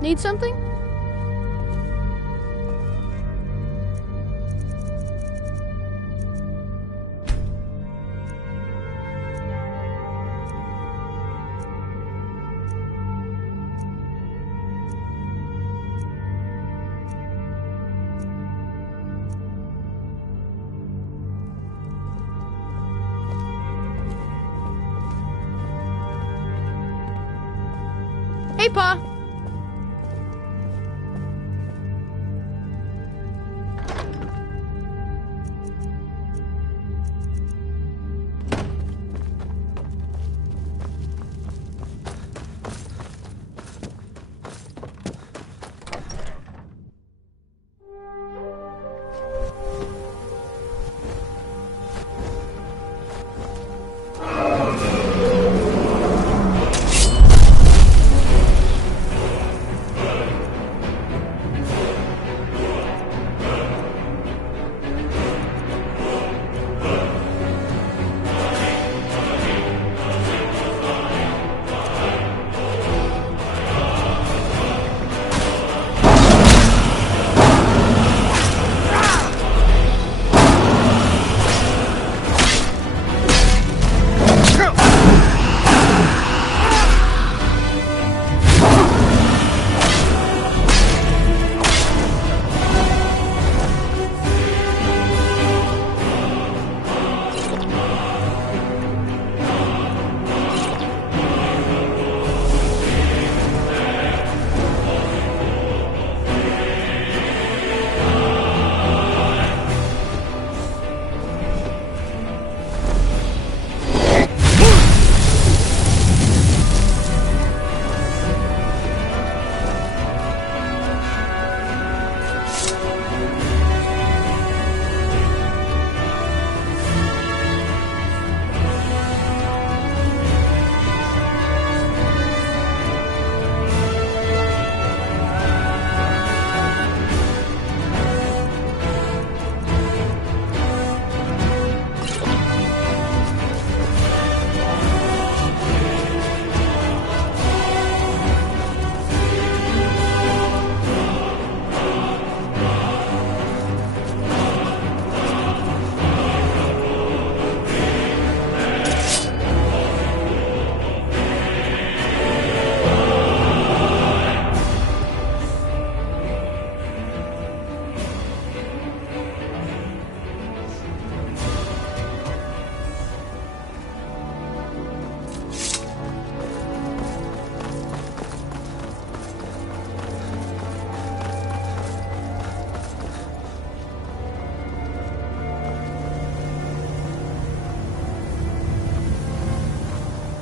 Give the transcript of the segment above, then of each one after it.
Need something? Hey, Pa!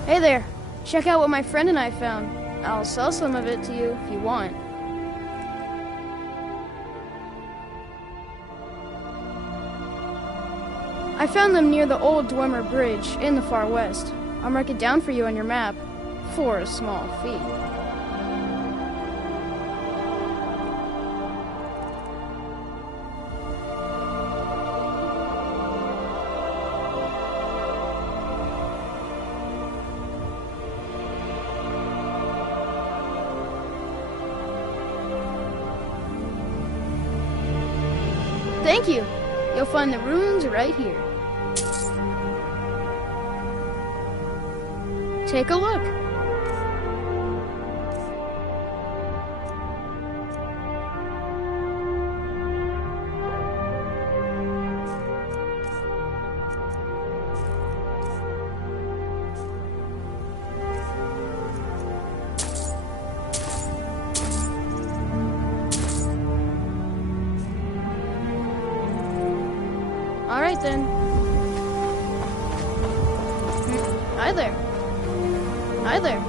Hey there, check out what my friend and I found. I'll sell some of it to you if you want. I found them near the old Dwemer Bridge in the far west. I'll mark it down for you on your map for a small fee. Thank you. You'll find the ruins right here. Take a look. All right then. Hi there. Hi there.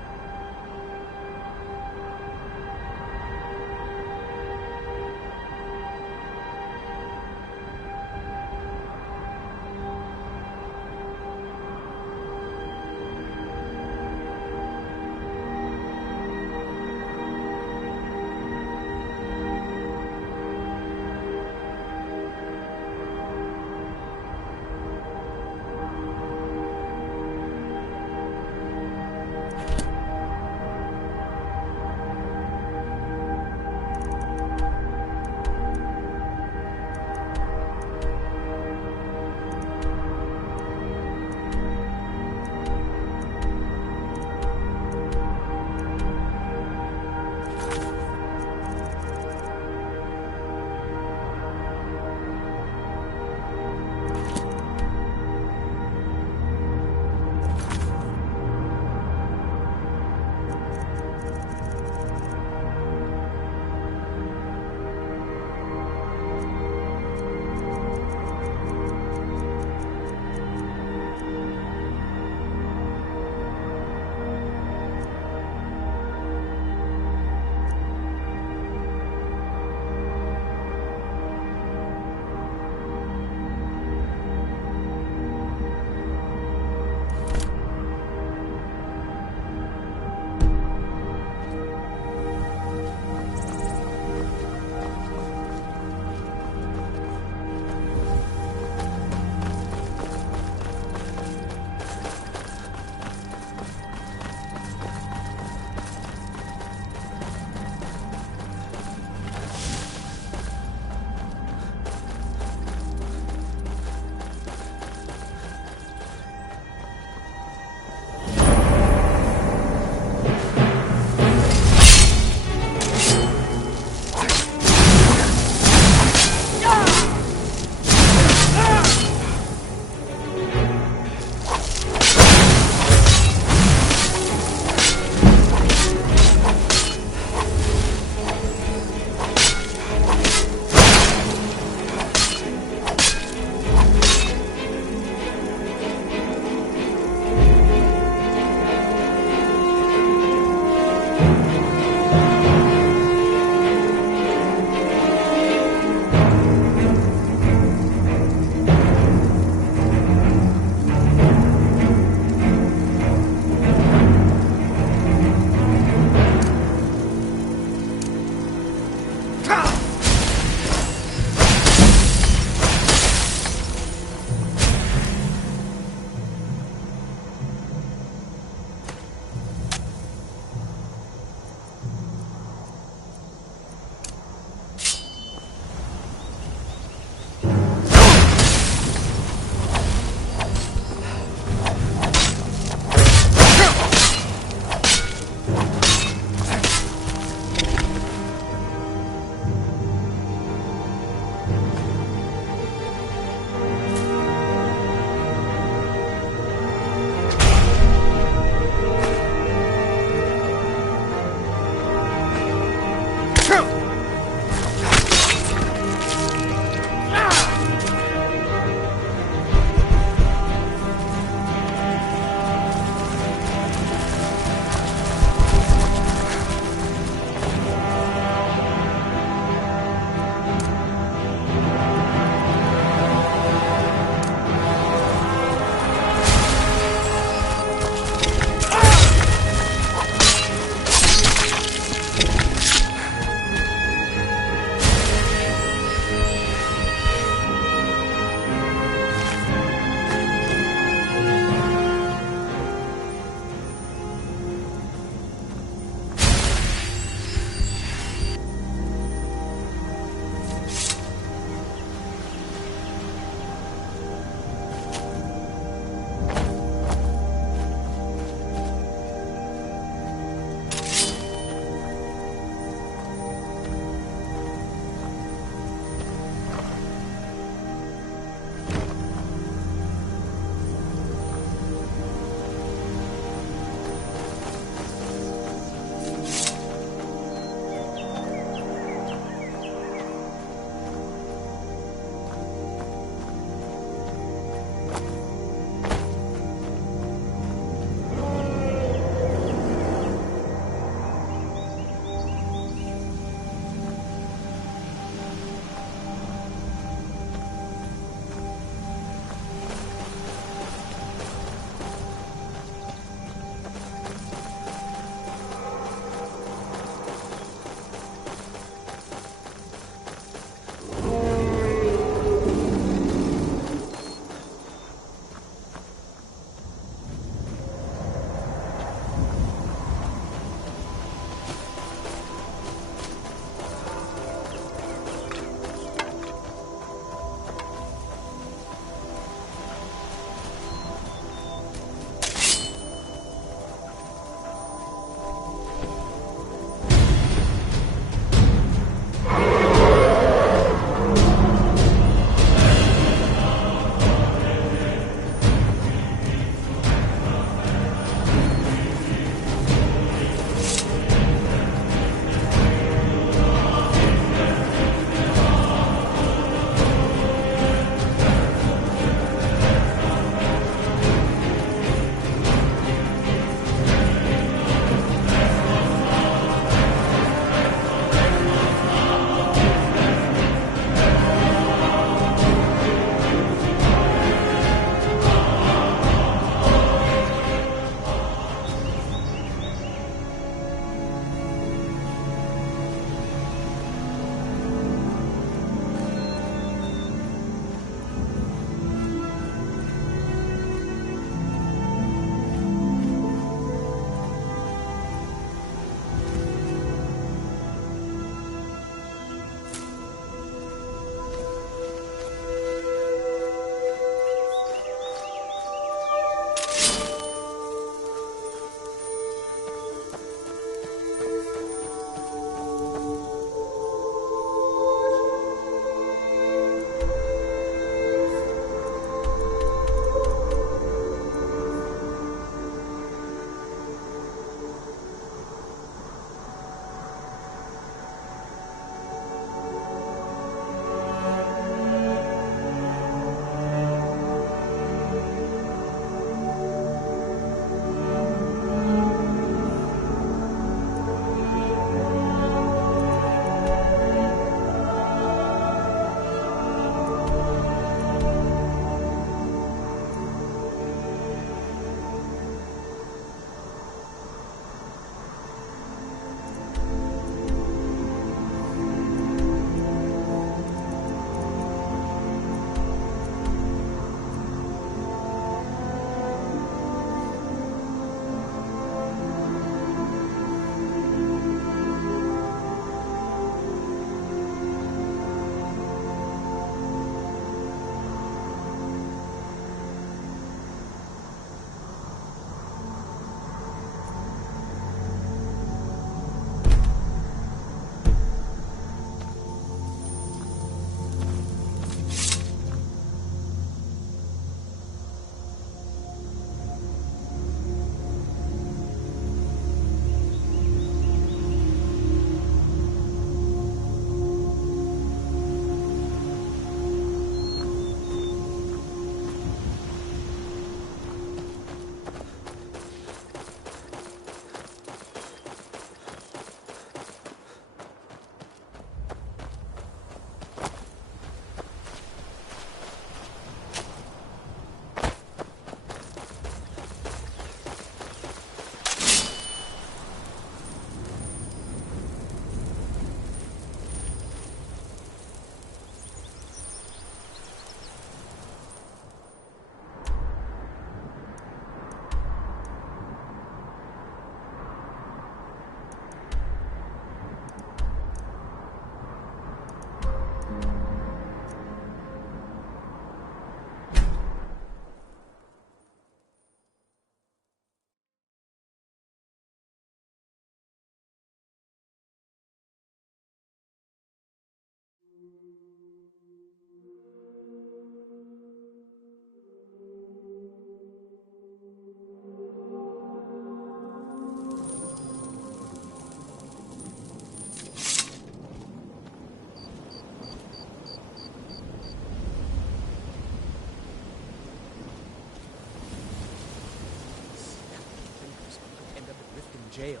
jail.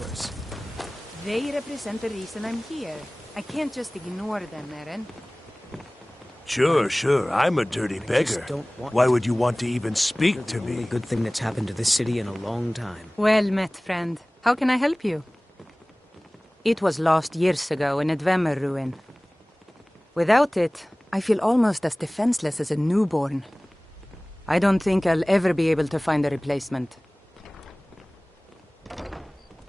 Worse. They represent the reason I'm here. I can't just ignore them, Eren. Sure. I'm a dirty beggar. Why would you want to even speak to The only me? good thing that's happened to this city in a long time. Well met, friend. How can I help you? It was lost years ago in a Dwemer ruin. Without it, I feel almost as defenseless as a newborn. I don't think I'll ever be able to find a replacement.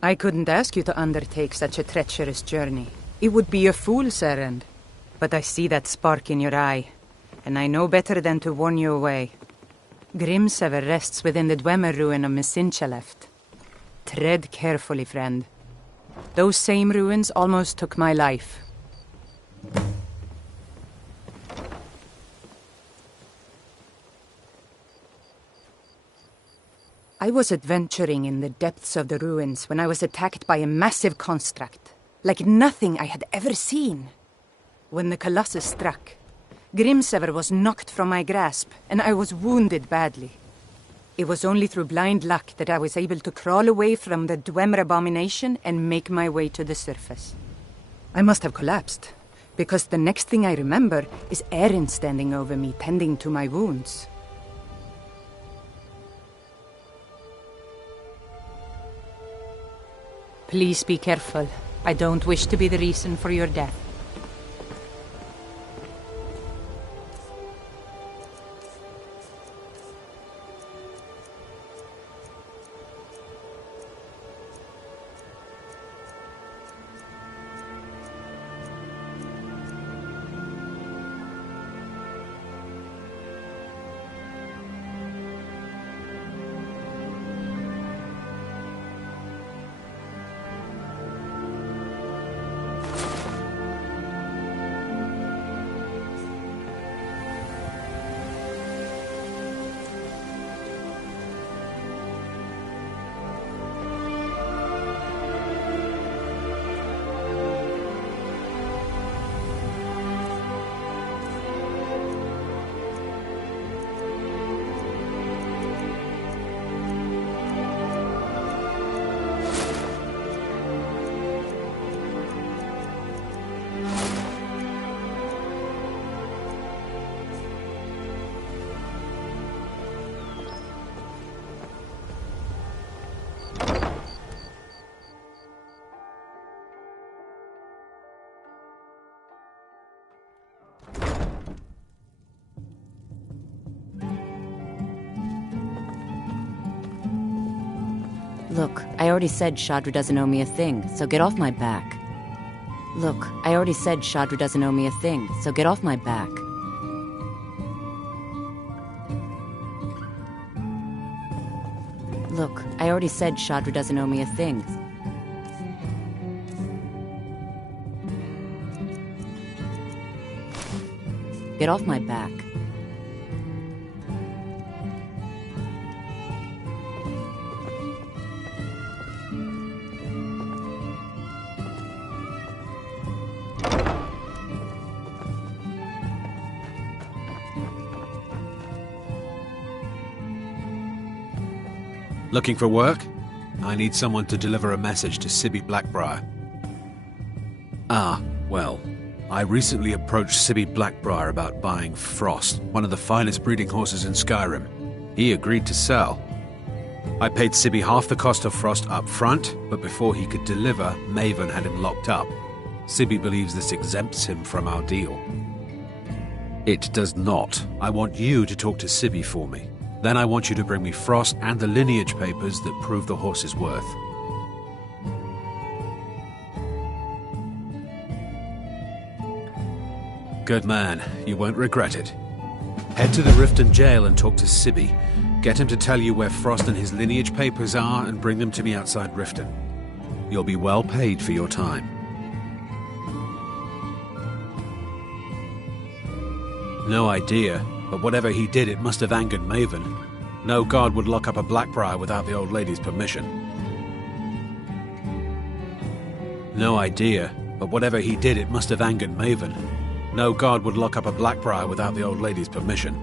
I couldn't ask you to undertake such a treacherous journey. It would be a fool's errand. But I see that spark in your eye, and I know better than to warn you away. Grimsever rests within the Dwemer ruin of Misinchaleft. Tread carefully, friend. Those same ruins almost took my life. I was adventuring in the depths of the ruins when I was attacked by a massive construct, like nothing I had ever seen. When the Colossus struck, Grimsever was knocked from my grasp, and I was wounded badly. It was only through blind luck that I was able to crawl away from the Dwemer abomination and make my way to the surface. I must have collapsed, because the next thing I remember is Eren standing over me, tending to my wounds. Please be careful. I don't wish to be the reason for your death. Look, I already said Shadra doesn't owe me a thing, so get off my back. Look, I already said Shadra doesn't owe me a thing, so get off my back. Look, I already said Shadra doesn't owe me a thing. Get off my back. Looking for work? I need someone to deliver a message to Sibby Blackbriar. Ah, well, I recently approached Sibby Blackbriar about buying Frost, one of the finest breeding horses in Skyrim. He agreed to sell. I paid Sibby half the cost of Frost up front, but before he could deliver, Maven had him locked up. Sibby believes this exempts him from our deal. It does not. I want you to talk to Sibby for me. Then I want you to bring me Frost and the lineage papers that prove the horse's worth. Good man. You won't regret it. Head to the Riften jail and talk to Sibby. Get him to tell you where Frost and his lineage papers are and bring them to me outside Riften. You'll be well paid for your time. No idea. But whatever he did, it must have angered Maven. No guard would lock up a Blackbriar without the old lady's permission. No idea, but whatever he did, it must have angered Maven. No guard would lock up a Blackbriar without the old lady's permission.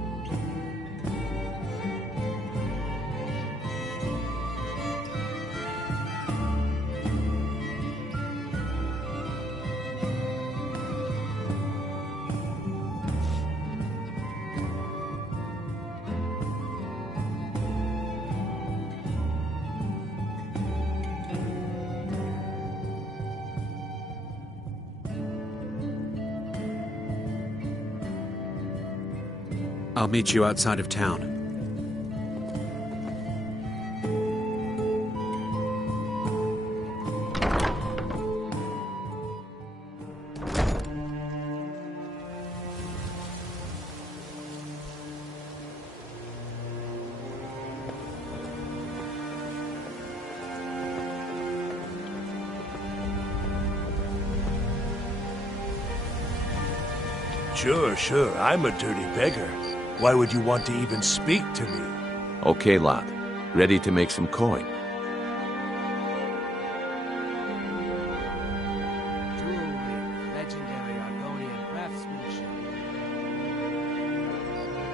I'll meet you outside of town. Sure, I'm a dirty beggar. Why would you want to even speak to me? Okay, lad. Ready to make some coin?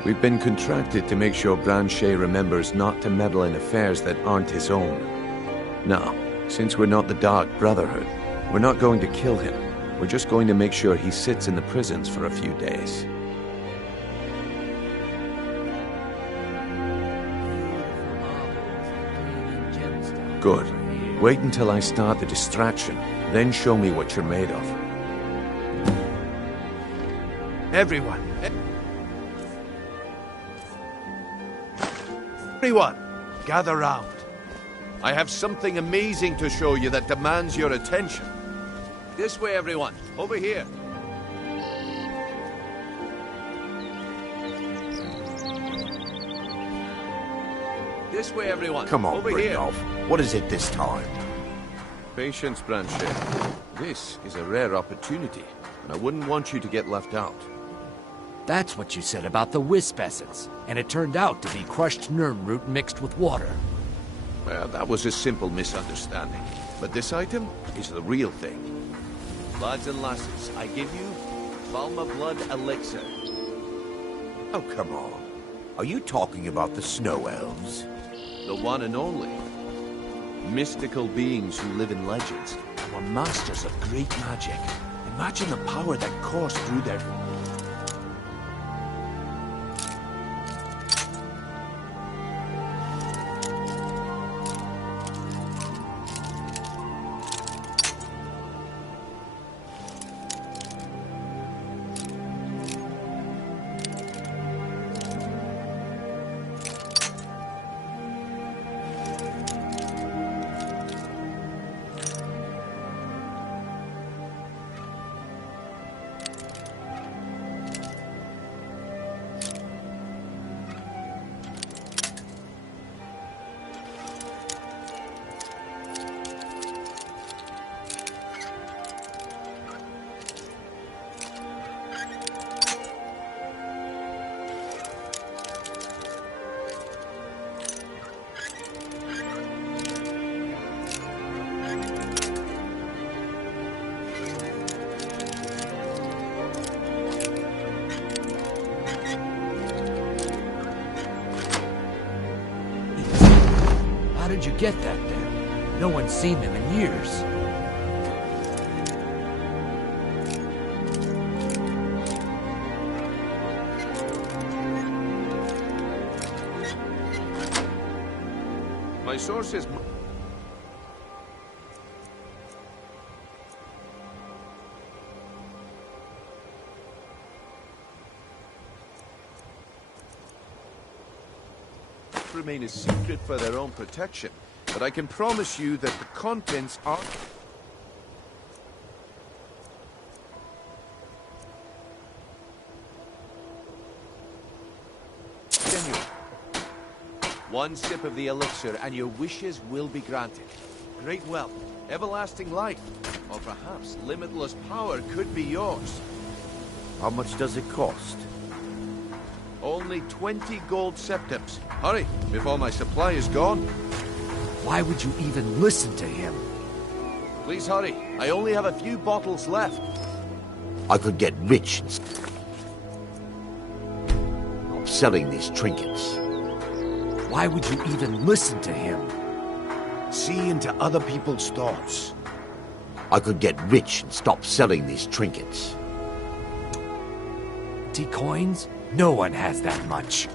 We've been contracted to make sure Branche remembers not to meddle in affairs that aren't his own. Now, since we're not the Dark Brotherhood, we're not going to kill him. We're just going to make sure he sits in the prisons for a few days. Good. Wait until I start the distraction, then show me what you're made of. Everyone, gather round. I have something amazing to show you that demands your attention. This way, everyone. Over here. This way, everyone. Come on, over Brynolf. here. What is it this time? Patience, Branche. This is a rare opportunity, and I wouldn't want you to get left out. That's what you said about the wisp essence, and it turned out to be crushed nirn root mixed with water. Well, that was a simple misunderstanding. But this item is the real thing. Lads and lasses, I give you Balma Blood Elixir. Oh, come on. Are you talking about the Snow Elves? The one and only. Mystical beings who live in legends and were masters of great magic. Imagine the power that coursed through their... How did you get that there? No one's seen them in years. My sources... remain a secret for their own protection, but I can promise you that the contents are... genuine. One sip of the elixir and your wishes will be granted. Great wealth, everlasting life, or perhaps limitless power could be yours. How much does it cost? Only 20 gold septims. Hurry, before my supply is gone. Why would you even listen to him? Please hurry. I only have a few bottles left. I could get rich and stop selling these trinkets. Why would you even listen to him? See into other people's thoughts. I could get rich and stop selling these trinkets. T-coins? No one has that much.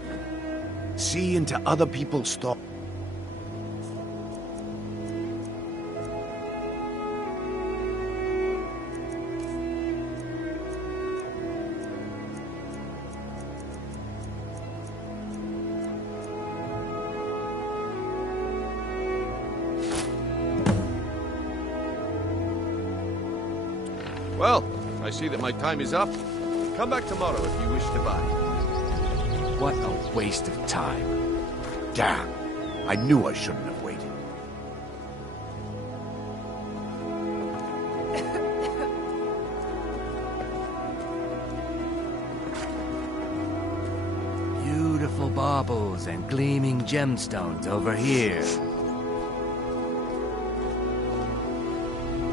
See into other people's thoughts. I see that my time is up. Come back tomorrow if you wish to buy. What a waste of time. Damn. I knew I shouldn't have waited. Beautiful baubles and gleaming gemstones over here.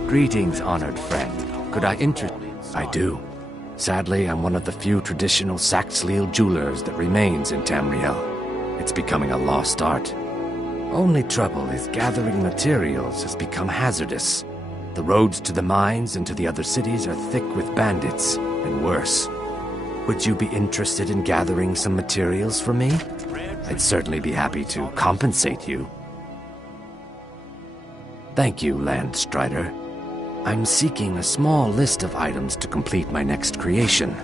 Greetings, honored friend. Could I interest... I do. Sadly, I'm one of the few traditional Saxhleel jewelers that remains in Tamriel. It's becoming a lost art. Only trouble is gathering materials has become hazardous. The roads to the mines and to the other cities are thick with bandits, and worse. Would you be interested in gathering some materials for me? I'd certainly be happy to compensate you. Thank you, Landstrider. I'm seeking a small list of items to complete my next creation.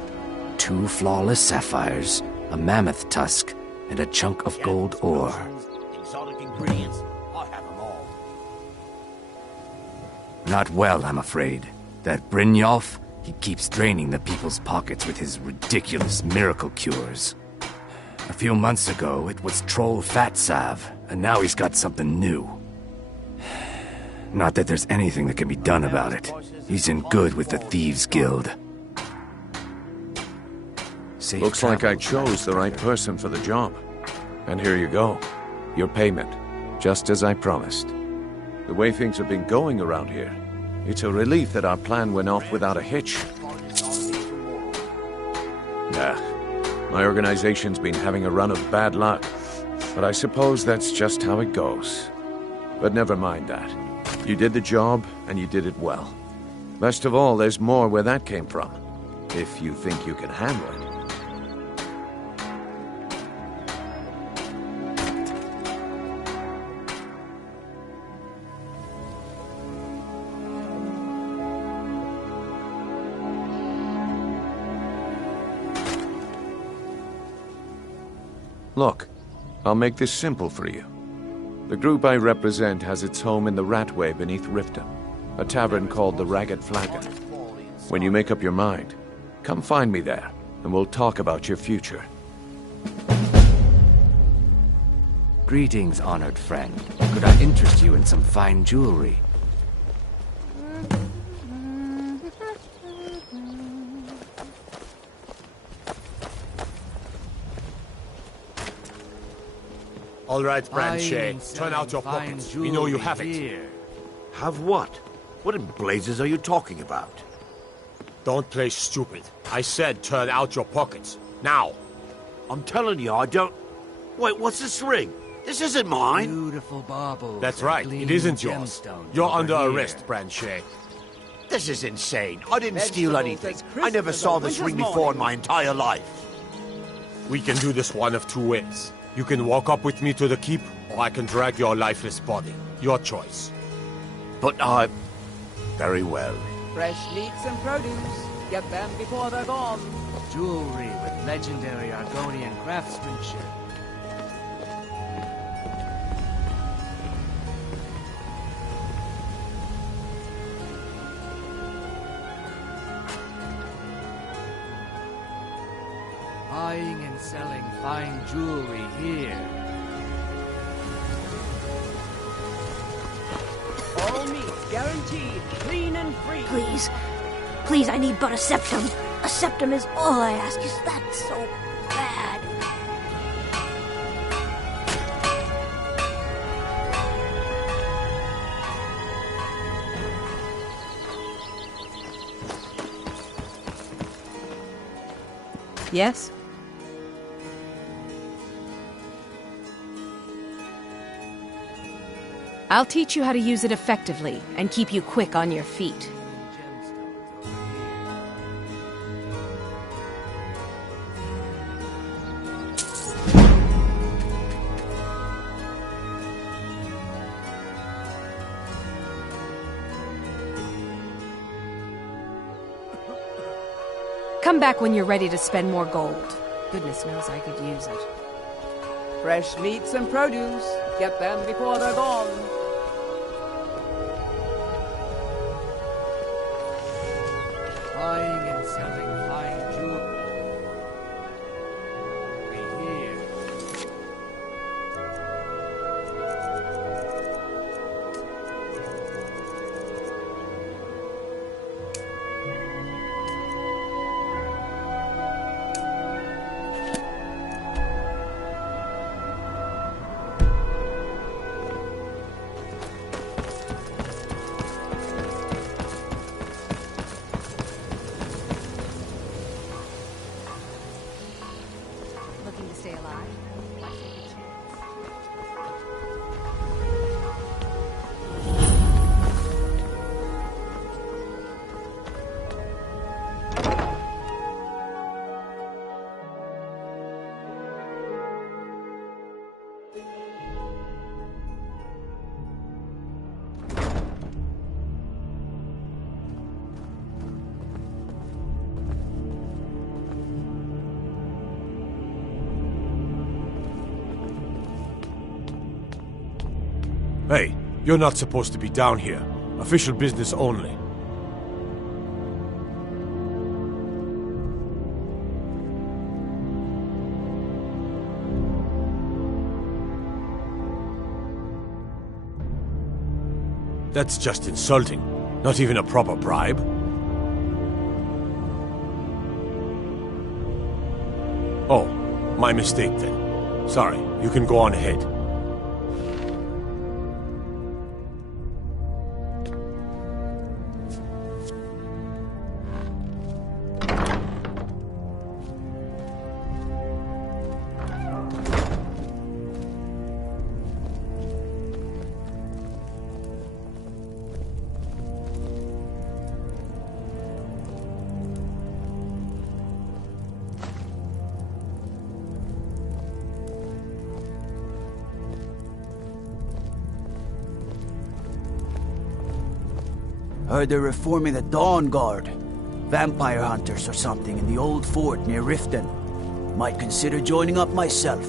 2 flawless sapphires, a mammoth tusk, and a chunk of gold ore. Exotic ingredients? I have them all. Not well, I'm afraid. That Brynjolf, he keeps draining the people's pockets with his ridiculous miracle cures. A few months ago, it was Troll Fatsav, and now he's got something new. Not that there's anything that can be done about it. He's in good with the Thieves' Guild. Looks like I chose the right person for the job. And here you go. Your payment. Just as I promised. The way things have been going around here, it's a relief that our plan went off without a hitch. My organization's been having a run of bad luck. But I suppose that's just how it goes. But never mind that. You did the job, and you did it well. Best of all, there's more where that came from. If you think you can handle it. Look, I'll make this simple for you. The group I represent has its home in the Ratway beneath Riften, a tavern called the Ragged Flagon. When you make up your mind, come find me there, and we'll talk about your future. Greetings, honored friend. Could I interest you in some fine jewelry? All right, Branche, turn out your pockets. We know you have it. Have what? What in blazes are you talking about? Don't play stupid. I said turn out your pockets. Now. I'm telling you, I don't... Wait, what's this ring? This isn't mine. Beautiful baubles. That's right, it isn't yours. You're under arrest, Branche. This is insane. I didn't steal anything. I never saw this ring before in my entire life. We can do this one of 2 ways. You can walk up with me to the keep, or I can drag your lifeless body. Your choice. But I... Very well. Fresh meats and produce. Get them before they're gone. Jewelry with legendary Argonian craftsmanship. Buying and selling fine jewelry here. All meats guaranteed, clean and free. Please. Please, I need but a septum. A septum is all I ask. Is that so bad? Yes? I'll teach you how to use it effectively and keep you quick on your feet. Come back when you're ready to spend more gold. Goodness knows I could use it. Fresh meats and produce. Get them before they're gone. Buying selling fine jewelry. We hear. Looking to stay alive? Why take a chance? Hey, you're not supposed to be down here. Official business only. That's just insulting. Not even a proper bribe. Oh, my mistake then. Sorry, you can go on ahead. Heard they're reforming the Dawn Guard. Vampire hunters or something in the old fort near Riften. Might consider joining up myself.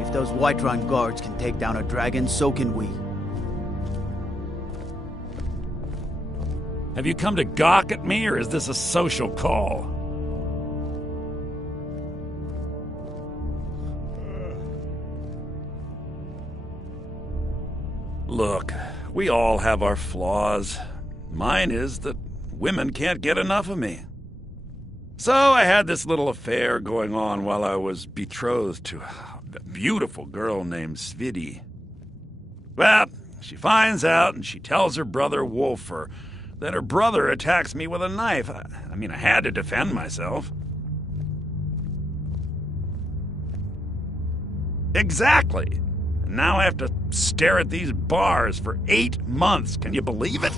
If those Whiterun guards can take down a dragon, so can we. Have you come to gawk at me, or is this a social call? Look, we all have our flaws. Mine is that women can't get enough of me. So I had this little affair going on while I was betrothed to a beautiful girl named Svidi. Well, she finds out and she tells her brother Wolfer that her brother attacks me with a knife. I mean, I had to defend myself. Exactly. And now I have to stare at these bars for 8 months. Can you believe it?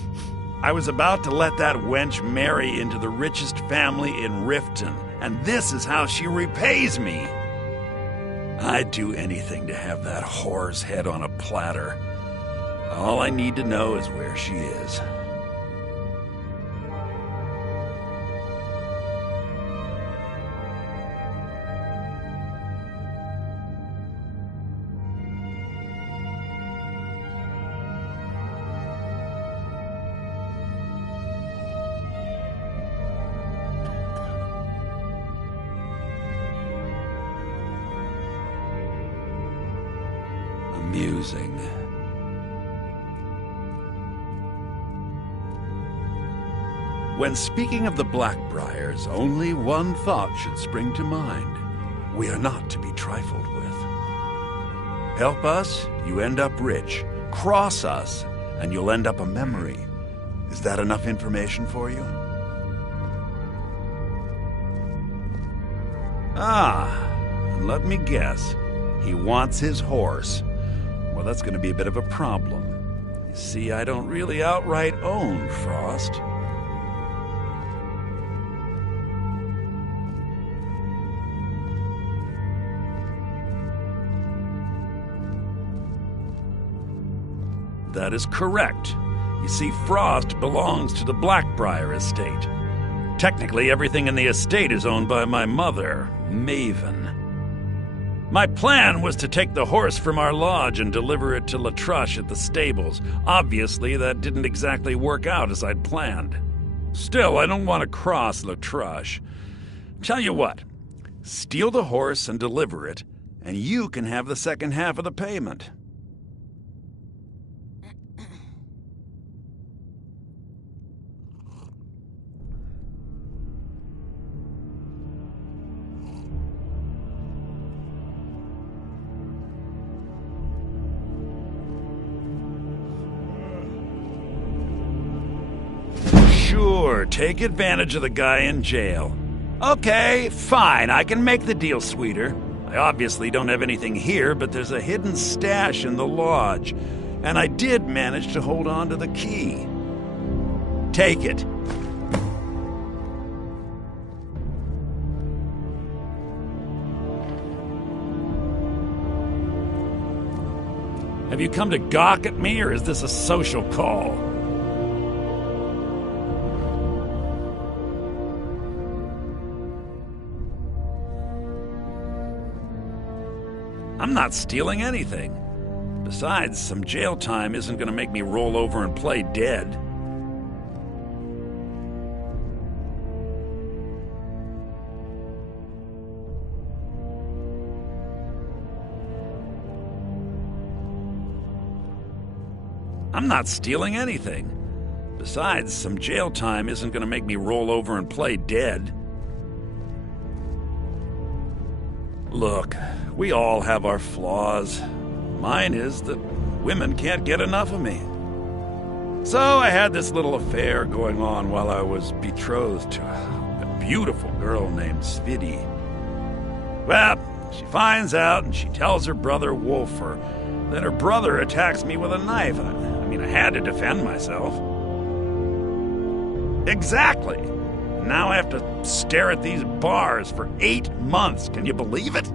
I was about to let that wench marry into the richest family in Riften, and this is how she repays me. I'd do anything to have that whore's head on a platter. All I need to know is where she is. Amusing. When speaking of the Blackbriars, only one thought should spring to mind. We are not to be trifled with. Help us, you end up rich. Cross us, and you'll end up a memory. Is that enough information for you? And let me guess. He wants his horse. Well, that's going to be a bit of a problem. You see, I don't really outright own Frost. That is correct. You see, Frost belongs to the Blackbriar estate. Technically, everything in the estate is owned by my mother, Maven. My plan was to take the horse from our lodge and deliver it to Latrush at the stables. Obviously, that didn't exactly work out as I'd planned. Still, I don't want to cross Latrush. Tell you what, steal the horse and deliver it, and you can have the second half of the payment. Sure, take advantage of the guy in jail. Okay, fine, I can make the deal sweeter. I obviously don't have anything here, but there's a hidden stash in the lodge, and I did manage to hold on to the key. Take it. Have you come to gawk at me, or is this a social call? I'm not stealing anything. Besides, some jail time isn't going to make me roll over and play dead. I'm not stealing anything. Besides, some jail time isn't going to make me roll over and play dead. Look, we all have our flaws. Mine is that women can't get enough of me. So I had this little affair going on while I was betrothed to a beautiful girl named Svidi. Well, she finds out and she tells her brother Wolfer that her brother attacks me with a knife. I had to defend myself. Exactly. Now I have to stare at these bars for 8 months. Can you believe it?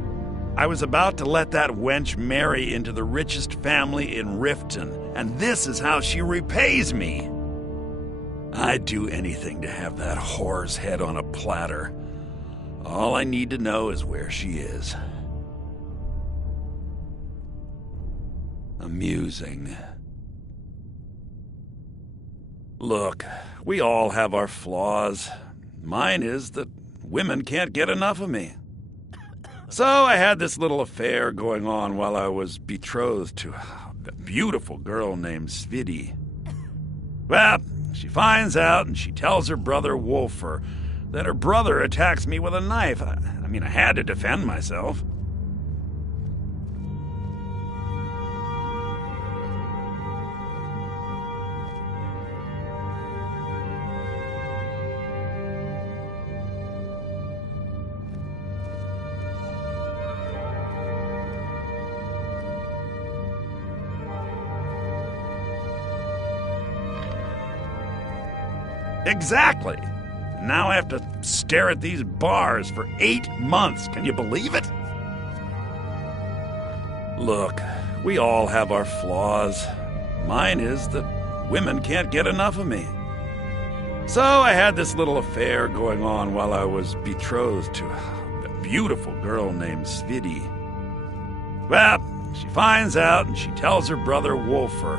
I was about to let that wench marry into the richest family in Riften, and this is how she repays me. I'd do anything to have that whore's head on a platter. All I need to know is where she is. Amusing. Look, we all have our flaws. Mine is that women can't get enough of me. So I had this little affair going on while I was betrothed to a beautiful girl named Svidi. Well, she finds out and she tells her brother Wolfer that her brother attacks me with a knife. I had to defend myself. Exactly. Now I have to stare at these bars for 8 months. Can you believe it? Look, we all have our flaws. Mine is that women can't get enough of me. So I had this little affair going on while I was betrothed to a beautiful girl named Svidi. Well, she finds out and she tells her brother Wolfer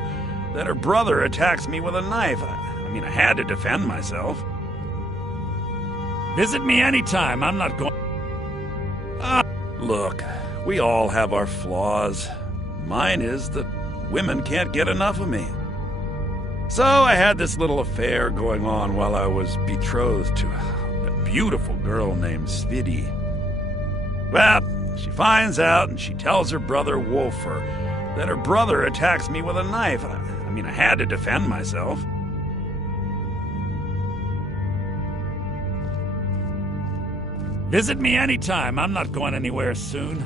that her brother attacks me with a knife. I had to defend myself. Visit me anytime. I'm not going... Look, we all have our flaws. Mine is that women can't get enough of me. So I had this little affair going on while I was betrothed to a beautiful girl named Svidi. Well, she finds out and she tells her brother Wolfer that her brother attacks me with a knife. I had to defend myself. Visit me anytime. I'm not going anywhere soon.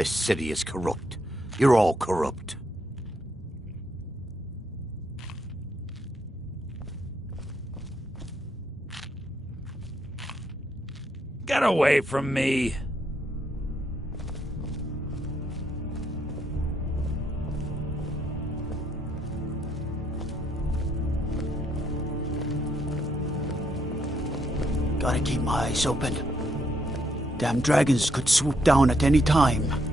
This city is corrupt. You're all corrupt. Get away from me! Gotta keep my eyes open. Damn dragons could swoop down at any time.